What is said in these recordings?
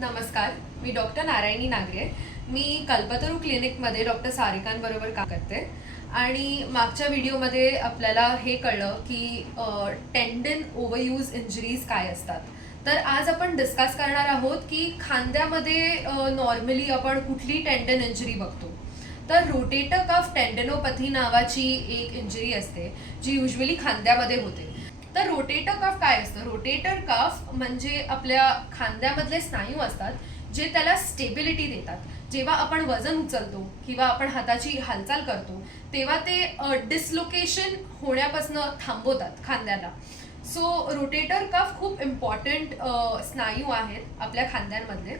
नमस्कार, मी डॉक्टर नारायणी नागरे. मी कल्पतरू क्लिनिकमध्ये डॉक्टर सारिकांबरोबर काम करते आणि मागच्या व्हिडिओमध्ये आपल्याला हे कळलं की टेंडन ओव्हरयूज इंजरीज काय असतात. तर आज आपण डिस्कस करणार आहोत की खांद्यामध्ये नॉर्मली आपण कुठली टेंडन इंजरी बघतो. तर रोटेटर कफ टेंडनोपॅथी नावाची एक इंजरी असते जी युजली खांद्यामध्ये होते. तर रोटेटर कफ काय असतं? रोटेटर कफ म्हणजे आपल्या खांद्यामधले स्नायू असतात जे त्याला स्टेबिलिटी देतात. जेव्हा आपण वजन उचलतो किंवा आपण हाताची हालचाल करतो तेव्हा ते डिसलोकेशन होण्यापासून थांबवतात खांद्याला. सो रोटेटर कफ खूप इम्पॉर्टंट स्नायू आहेत आपल्या खांद्यांमधले.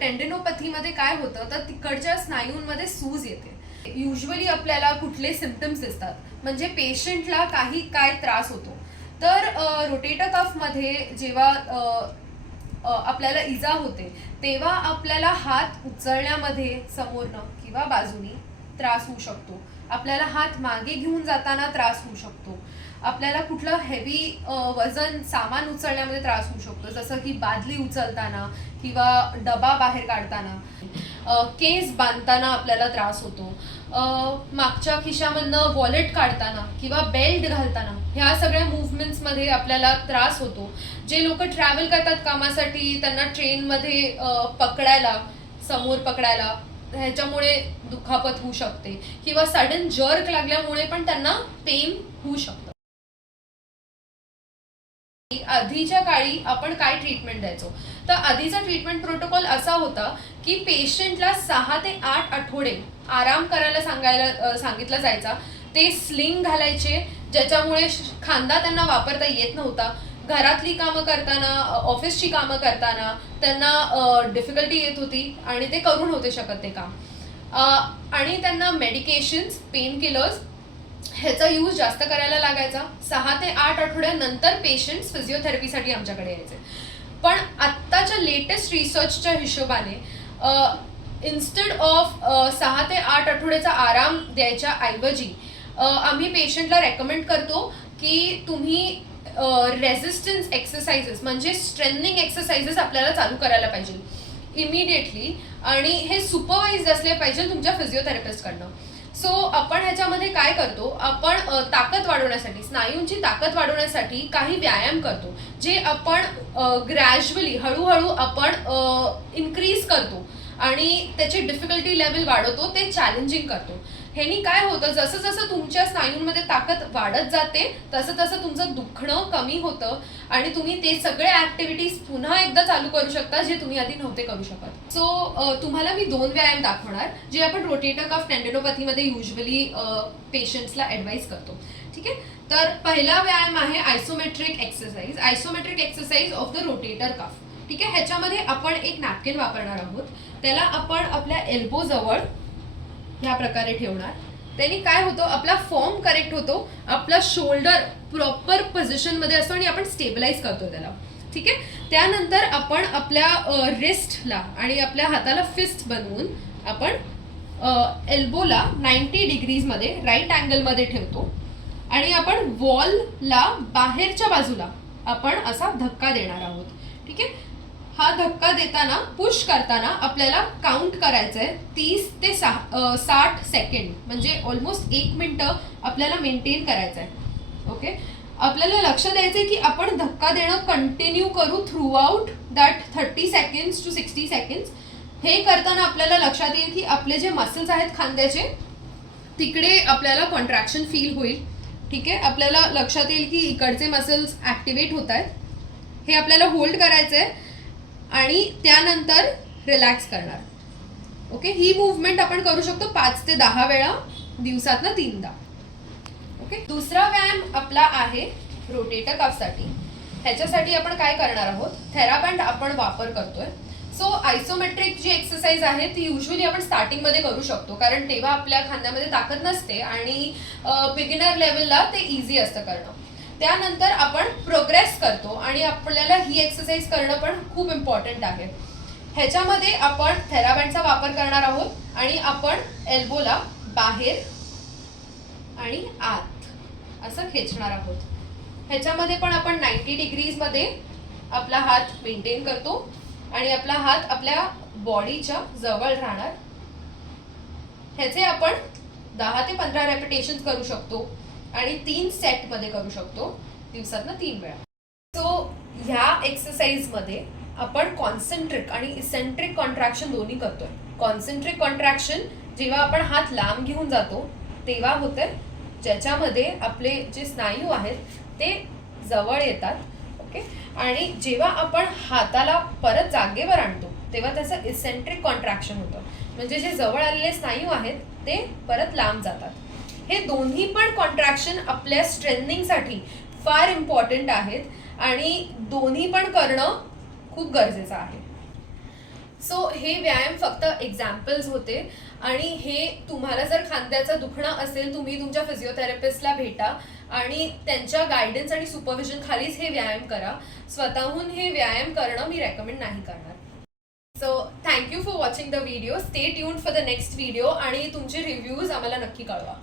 टेंडनोपॅथीमध्ये काय होतं तर तिकडच्या स्नायूंमध्ये सूज येते. युजली आपल्याला कुठले सिम्पटम्स दिसतात म्हणजे पेशंटला काय त्रास होतो. तर रोटेटर कफमध्ये जेव्हा आपल्याला इजा होते तेव्हा आपल्याला हात उचलण्यामध्ये समोरनं किंवा बाजूनी त्रास होऊ शकतो. आपल्याला हात मागे घेऊन जाताना त्रास होऊ शकतो. आपल्याला कुठलं हेवी वजन सामान उचलण्यामध्ये त्रास होऊ शकतो, जसं की बादली उचलताना किंवा डबा बाहेर काढताना. केस बांधताना आपल्याला त्रास होतो. मागच्या खिशामधनं वॉलेट काढताना किंवा बेल्ट घालताना ह्या सगळ्या मुवमेंट्समध्ये आपल्याला त्रास होतो. जे लोक ट्रॅव्हल करतात कामासाठी त्यांना ट्रेनमध्ये समोर पकडायला ह्याच्यामुळे दुखापत होऊ शकते किंवा सडन जर्क लागल्यामुळे पण त्यांना पेन होऊ शकतं. आधीच्या काळी आपण काय ट्रीटमेंट द्यायचो? तर आधीचा ट्रीटमेंट प्रोटोकॉल असा होता की पेशंटला 6 ते 8 आठवडे आराम करायला सांगितलं जायचा. ते स्लिंग घालायचे ज्याच्यामुळे खांदा त्यांना वापरता येत नव्हता. घरातली कामं करताना, ऑफिसची कामं करताना त्यांना डिफिकल्टी येत होती आणि ते करू नव्हते शकत ते काम. आणि त्यांना मेडिकेशन्स, पेन किलर्स ह्याचा यूज जास्त करायला लागायचा. 6 ते 8 आठवड्यानंतर पेशंट्स फिजिओथेरपीसाठी आमच्याकडे यायचे. पण आत्ताच्या लेटेस्ट रिसर्चच्या हिशोबाने इन्स्टेड ऑफ 6 ते 8 आठवड्याचा आराम द्यायच्या ऐवजी आम्ही पेशंटला रेकमेंड करतो की तुम्ही रेझिस्टन्स एक्सरसाइजेस म्हणजे स्ट्रेंथनिंग एक्सरसाइजेस आपल्याला चालू करायला पाहिजे इमिडिएटली, आणि हे सुपरवाइज्ड असले पाहिजे तुमच्या फिजिओथेरपिस्टकडनं. सो आपण ह्याच्यामध्ये काय करतो, आपण ताकद वाढवण्यासाठी, स्नायूंची ताकद वाढवण्यासाठी काही व्यायाम करतो जे आपण ग्रॅज्युअली हळूहळू आपण इन्क्रीज करतो आणि त्याची डिफिकल्टी लेवल वाढवतो, ते चॅलेंजिंग करतो. ह्यानी काय होतं, जसं जसं तुमच्या स्नायूंमध्ये ताकद वाढत जाते तसं तसं तुमचं दुखणं कमी होतं आणि तुम्ही ते सगळे ऍक्टिव्हिटीज पुन्हा एकदा चालू करू शकता जे तुम्ही आधी नव्हते करू शकत. सो तुम्हाला मी 2 व्यायाम दाखवणार जे आपण रोटेटर कफ टेंडनोपॅथीमध्ये युजली पेशंट्सला ऍडवाइस करतो. ठीक आहे. तर पहिला व्यायाम आहे isometric exercise. Isometric exercise of the rotator cuff. ठीक आहे. ह्याच्यामध्ये आपण एक नॅपकिन वापरणार आहोत. त्याला आपण आपल्या एल्बो जवळ ह्या प्रकारे ठेवणार. त्यांनी काय होतं, आपला फॉर्म करेक्ट होतो, आपला शोल्डर प्रॉपर पोझिशनमध्ये असतो आणि आपण स्टेबलाइज करतो त्याला. ठीक आहे. त्यानंतर आपण आपल्या रिस्टला आणि आपल्या हाताला फिस्ट बनवून आपण एल्बोला 90 डिग्रीजमध्ये राईट अँगलमध्ये ठेवतो आणि आपण वॉलला बाहेरच्या बाजूला आपण असा धक्का देणार आहोत. ठीक आहे. हा धक्का देताना, पुश करताना आपल्याला काउंट करायचं आहे 30 ते 60 सेकंड, म्हणजे ऑलमोस्ट 1 मिनिटं आपल्याला मेंटेन करायचं आहे. ओके. आपल्याला लक्ष द्यायचं आहे की आपण धक्का देणं कंटिन्यू करू throughout that 30 seconds to 60 seconds. हे करताना आपल्याला लक्षात येईल की आपले जे मसल्स आहेत खांद्याचे तिकडे आपल्याला कॉन्ट्रॅक्शन फील होईल. ठीक आहे. आपल्याला लक्षात येईल की इकडचे मसल्स ॲक्टिवेट होत आहेत. हे आपल्याला होल्ड करायचं आहे आणि त्यानंतर रिलॅक्स करणार. ओके. ही मूवमेंट आपण करू शकतो 5 ते 10 वेळा दिवसातनं 3दा. ओके. दुसरा व्यायाम आपला आहे रोटेटर कफसाठी. ह्याच्यासाठी आपण काय करणार आहोत, थेराबँड आपण वापर करतोय. सो आयसोमेट्रिक जी एक्सरसाइज आहे ती युजली आपण स्टार्टिंगमध्ये करू शकतो कारण तेव्हा आपल्या खांद्यामध्ये ताकद नसते आणि बिगिनर लेवलला ते इझी असतं करणं. त्यानंतर आपण प्रोग्रेस करतो आणि आपल्याला ही एक्सरसाइज करणं पण खूप इम्पॉर्टंट आहे. ह्याच्यामध्ये आपण थेराबँडचा वापर करणार आहोत आणि आपण एल्बोला बाहेर आणि आत असं खेचणार आहोत. ह्याच्यामध्ये पण आपण 90 डिग्रीजमध्ये आपला हात मेंटेन करतो आणि आपला हात आपल्या बॉडीच्या जवळ राहणार. ह्याचे आपण 10 ते 15 रेपिटेशन करू शकतो आणि 3 सेटमध्ये करू शकतो, दिवसातनं 3 वेळा. सो ह्या एक्सरसाइजमध्ये आपण कॉन्सन्ट्रिक आणि इसेंट्रिक कॉन्ट्रॅक्शन दोन्ही करतोय. कॉन्सन्ट्रिक कॉन्ट्रॅक्शन जेव्हा आपण हात लांब घेऊन जातो तेव्हा होते, ज्याच्यामध्ये आपले जे स्नायू आहेत ते जवळ येतात. ओके. आणि जेव्हा आपण हाताला परत जागेवर आणतो तेव्हा त्याचं इसेंट्रिक कॉन्ट्रॅक्शन होतं, म्हणजे जे जवळ आलेले स्नायू आहेत ते परत लांब जातात. हे दोन्ही पण कॉन्ट्रॅक्शन आपल्या स्ट्रेंथनिंगसाठी फार इम्पॉर्टंट आहेत आणि दोन्ही पण करणं खूप गरजेचं आहे. सो हे व्यायाम फक्त एक्झाम्पल्स होते आणि हे तुम्हाला जर खांद्याचं दुखणं असेल तुम्ही तुमच्या फिजिओथेरपिस्टला भेटा आणि त्यांच्या गायडन्स आणि सुपरविजन खालीच हे व्यायाम करा. स्वतःहून हे व्यायाम करणं मी रेकमेंड नाही करणार. So thank you for watching the video. Stay tuned for the next video आणि तुमचे रिव्ह्यूज आम्हाला नक्की कळवा.